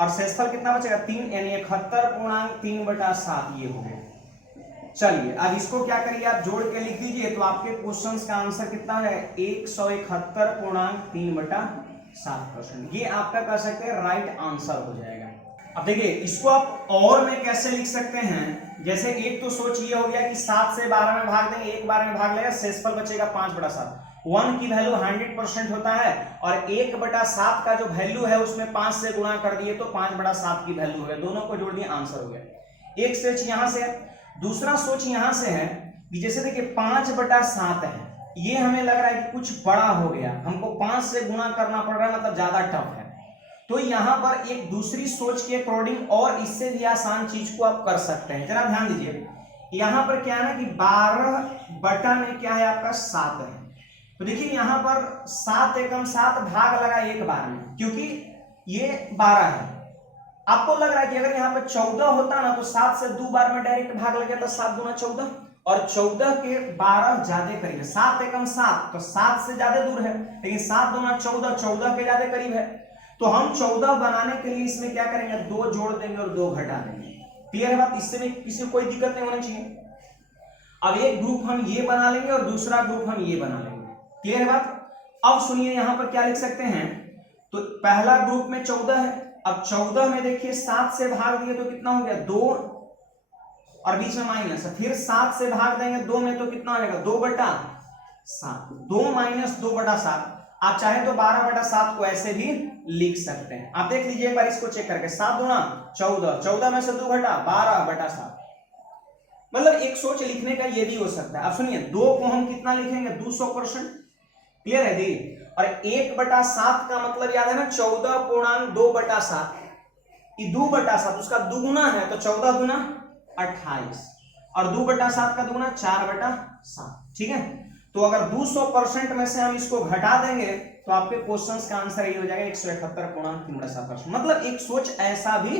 और शेषफल कितना बचेगा 3, यानी 71.3/7 ये हो गया। चलिए अब इसको क्या करिए, आप जोड़ के लिख दीजिए, तो आपके क्वेश्चन का आंसर कितना है 171.3/7%। ये आपका कह सकते हैं राइट आंसर हो जाएगा। अब देखिए इसको आप और में कैसे लिख सकते हैं, जैसे एक तो सोच ये हो गया कि 7 से 12 में भाग देंगे, एक बार में भाग लेगा, शेषफल बचेगा 5/7। 1 की वैल्यू 100% होता है, और 1/7 का जो वैल्यू है उसमें 5 से गुणा कर दिए तो 5/7 की वैल्यू हो गया, दोनों को जोड़ दिए आंसर हो गया। एक सोच यहां से है, दूसरा सोच यहां से है कि जैसे देखिए 5/7 है, ये हमें लग रहा है कि कुछ बड़ा हो गया, हमको 5 से गुणा करना पड़ रहा है, मतलब ज्यादा टफ है। तो यहां पर एक दूसरी सोच के अकॉर्डिंग और इससे भी आसान चीज को आप कर सकते हैं, जरा ध्यान दीजिए। यहां पर क्या है ना कि 12 में क्या है आपका 7 है, तो देखिए यहां पर 7 एकम 7 भाग लगा एक बार में, क्योंकि ये 12 है। आपको लग रहा है कि अगर यहाँ पर 14 होता ना तो 7 से 2 बार में डायरेक्ट भाग लग जाता, 7 दूना 14, और 14 के 12 ज्यादा करीब है, 7 एकम 7 तो 7 से ज्यादा दूर है, लेकिन 7 दूना 14, 14 के ज्यादा करीब है। तो हम 14 बनाने के लिए इसमें क्या करेंगे, 2 जोड़ देंगे और 2 घटा देंगे। क्लियर है बात, इससे में किसी को कोई दिक्कत नहीं होना चाहिए। अब एक ग्रुप हम ये बना लेंगे और दूसरा ग्रुप हम ये बना लेंगे। क्लियर है बात। अब सुनिए यहां पर क्या लिख सकते हैं, तो पहला ग्रुप में 14 है, अब 14 में देखिए 7 से भाग दिए तो कितना हो गया 2, और बीच में माइनस है, फिर 7 से भाग देंगे 2 में तो कितना हो जाएगा 2/7, 2 - 2/7। आप चाहे तो 12/7 को ऐसे भी लिख सकते हैं। आप देख लीजिए एक बार इसको चेक करके, 7 दूना 14, 14 में से 2 घटा 12/7। मतलब एक सोच लिखने का ये भी हो सकता है। अब सुनिए 2 को हम कितना लिखेंगे 200%। क्लियर है दी। और 1/7 का मतलब याद है ना 14.2/7, ये 2/7 उसका दुगुना है, तो 14 दूना 28, और 2/7 का दुगुना 4/7। ठीक है, तो अगर 200% में से हम इसको घटा देंगे तो आपके क्वेश्चंस का आंसर ये हो जाएगा 171.3/7%। मतलब एक सोच ऐसा भी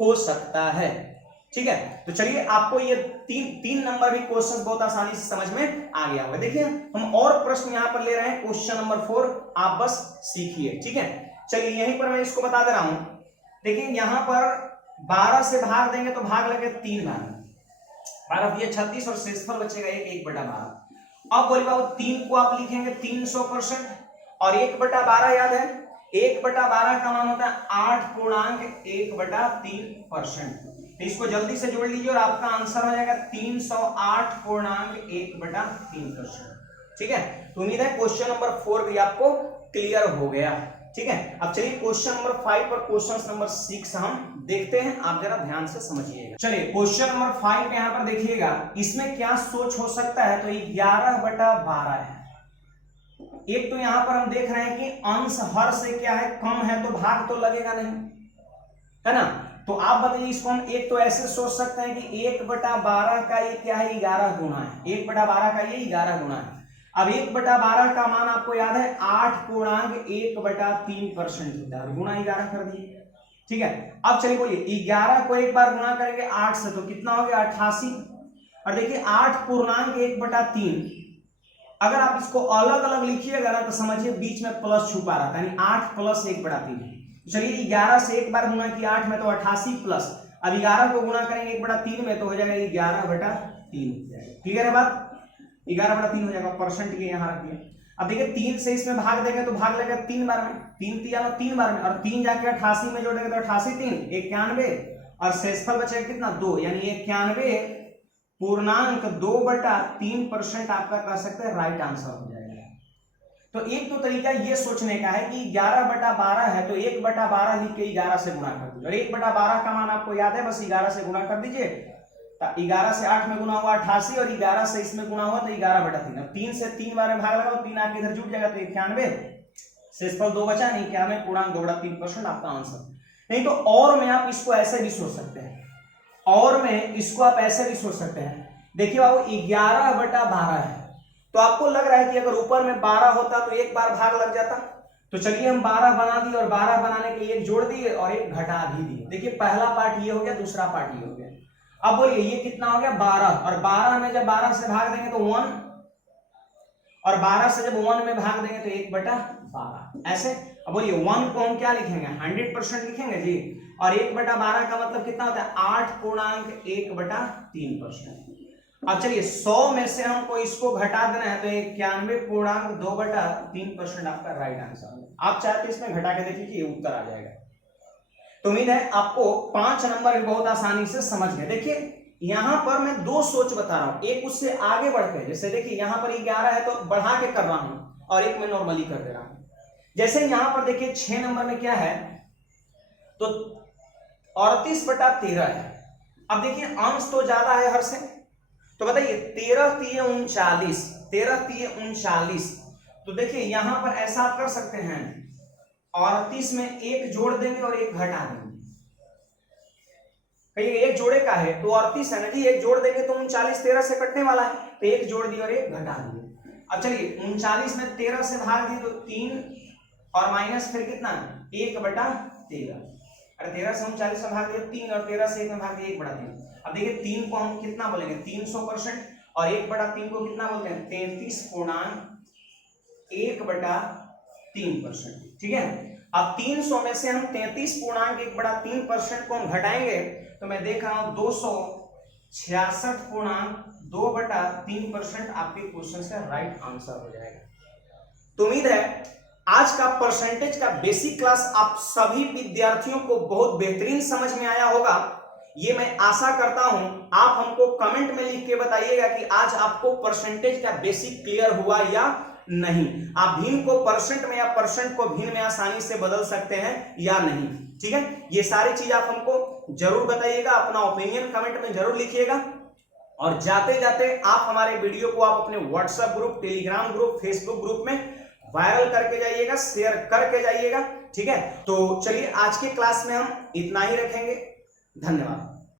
हो सकता है। ठीक है, तो चलिए आपको ये तीन नंबर भी क्वेश्चन बहुत आसानी से समझ में आ गया होगा। देखिए हम और प्रश्न यहां पर ले रहे हैं, क्वेश्चन नंबर 4 आप बस सीखिए। ठीक है, चलिए यहीं पर मैं इसको बता दे रहा हूं। देखिए यहां पर 12 से भाग देंगे तो भाग लगे 3 बार, 12 ये 36 और शेषफल बचेगा 1/12। अब बोलिए बाबू 3 को आप लिखेंगे 300%, और 1/12 याद है 1/12 का मान होता है 8.1/3%। इसको जल्दी से जोड़ लीजिए और आपका आंसर हो जाएगा 308.1/3%। ठीक है, तो उम्मीद है क्वेश्चन नंबर 4 भी आपको क्लियर हो गया। ठीक है, अब चलिए क्वेश्चन नंबर 5 और क्वेश्चन नंबर 6 हम देखते हैं, आप जरा ध्यान से समझिएगा। चलिए क्वेश्चन नंबर 5 यहां पर देखिएगा, इसमें क्या सोच हो सकता है, तो 11/12 है। एक तो यहां पर हम देख रहे हैं कि अंश हर से क्या है कम है, तो भाग तो लगेगा नहीं, है ना। तो आप बताइए इसको हम एक तो ऐसे सोच सकते हैं कि 1/12 का ये क्या है 11 गुना है, 1/12 का ये 11 गुना है। अब 1/12 का मान आपको याद है 8.1/3% होता है, गुना 11 कर दिए। ठीक है, अब चलिए बोलिए 11 को एक बार गुना करेंगे 8 से तो कितना हो गया 88। और देखिए 8.1/3, अगर आप इसको अलग अलग लिखिएगा ना तो समझिए बीच में प्लस छुपा रहता है, यानी 8 + 1/3। चलिए 11 से एक बार गुना किया 8 में तो 88 प्लस, अब 11 को गुना करेंगे 1/3 में तो हो जाएगा 11/3। क्लियर है बात, 11/3 हो जाएगा। परसेंट के यहाँ रखिए। अब देखिए 3 से इसमें भाग देंगे तो भाग लगेगा 3 बार में, 3 बार में, और 3 जाके 88 में जोड़ेंगे तो 88 3 91, और शेषफल बचेगा कितना 2, यानी 91.2/3% आपका कह सकते हैं राइट आंसर हो जाएगा। तो एक तो तरीका ये सोचने का है कि 11/12 है तो 1/12 लिख के 11 से गुणा कर दीजिए, और 1/12 का मान आपको याद है बस 11 से गुणा कर दीजिए। 11 से 8 में गुना हुआ 88, और 11 से इसमें गुना हुआ तो 11/3। 3 से 3 बार में भाग लगाओ, 3 आके इधर जुट जाएगा तो 91, शेषफल 2 बचा, 91.2/3% आपका आंसर। नहीं तो और में आप इसको ऐसे भी सोच सकते हैं, और में इसको आप ऐसे भी सोच सकते हैं। देखिए बाबू 11/12 है, तो आपको लग रहा है कि अगर ऊपर में 12 होता तो एक बार भाग लग जाता, तो चलिए हम 12 बना दिए, और 12 बनाने के लिए एक जोड़ दिए और एक घटा भी दिए। देखिए पहला पार्ट ये हो गया, दूसरा पार्ट ये हो गया। अब बोलिए ये कितना हो गया 12, और 12 में जब 12 से भाग देंगे तो 1, और 12 से जब 1 में भाग देंगे तो 1/12 ऐसे। अब बोलिए 1 को हम क्या लिखेंगे 100% लिखेंगे जी, और 1/12 का मतलब कितना होता है 8.1/3%। अब चलिए 100 में से हमको इसको घटा देना है तो 91.2/3% आपका राइट आंसर। आप चाहे तो इसमें घटा के देख लीजिए उत्तर आ जाएगा। तो उम्मीद है आपको 5 नंबर बहुत आसानी से समझ गए। देखिए यहां पर मैं 2 सोच बता रहा हूं, एक उससे आगे बढ़ के, जैसे देखिए यहां पर 11 है तो बढ़ा के कर रहा हूं और एक मैं नॉर्मली कर दे रहा हूं। जैसे यहां पर देखिए 6 नंबर में क्या है तो 38/13 है। अब देखिए अंश तो ज्यादा है हर से, तो बताइए 13×3 = 39। तो देखिए यहां पर ऐसा आप कर सकते हैं 38 में 1 जोड़ देंगे और 1 घटा देंगे। कहिए 1 जोड़े का है तो 38 है ना जी, 1 जोड़ देंगे तो 39 13 से कटने वाला है, तो 1 जोड़ दिए और 1 घटा दिए। अब चलिए 39 में 13 से भाग दिए तो 3 और माइनस फिर कितना 1/13। अरे 13 से 39 में भाग दिए 3 और 13 से 1 में भाग दिए 1/3। अब देखिए 3 को हम कितना बोलेंगे 300% और 1/3 को कितना बोलते हैं 33.1/3%। ठीक है, अब 300 में से हम 33.1/3% को हम घटाएंगे तो मैं देख रहा हूं 266.2/3% आपके क्वेश्चन का राइट आंसर हो जाएगा। तो उम्मीद है आज का परसेंटेज का बेसिक क्लास आप सभी विद्यार्थियों को बहुत बेहतरीन समझ में आया होगा, ये मैं आशा करता हूं। आप हमको कमेंट में लिख के बताइएगा कि आज आपको परसेंटेज का बेसिक क्लियर हुआ या नहीं। आप भिन्न को परसेंट में या परसेंट को भिन्न में आसानी से बदल सकते हैं या नहीं। ठीक है, ये सारी चीज आप हमको जरूर बताइएगा, अपना ओपिनियन कमेंट में जरूर लिखिएगा। और जाते जाते आप हमारे वीडियो को आप अपने WhatsApp group, Telegram group, Facebook group में वायरल करके जाइएगा, शेयर करके जाइएगा। ठीक है, तो चलिए आज के क्लास में हम इतना ही रखेंगे। धन्यवाद।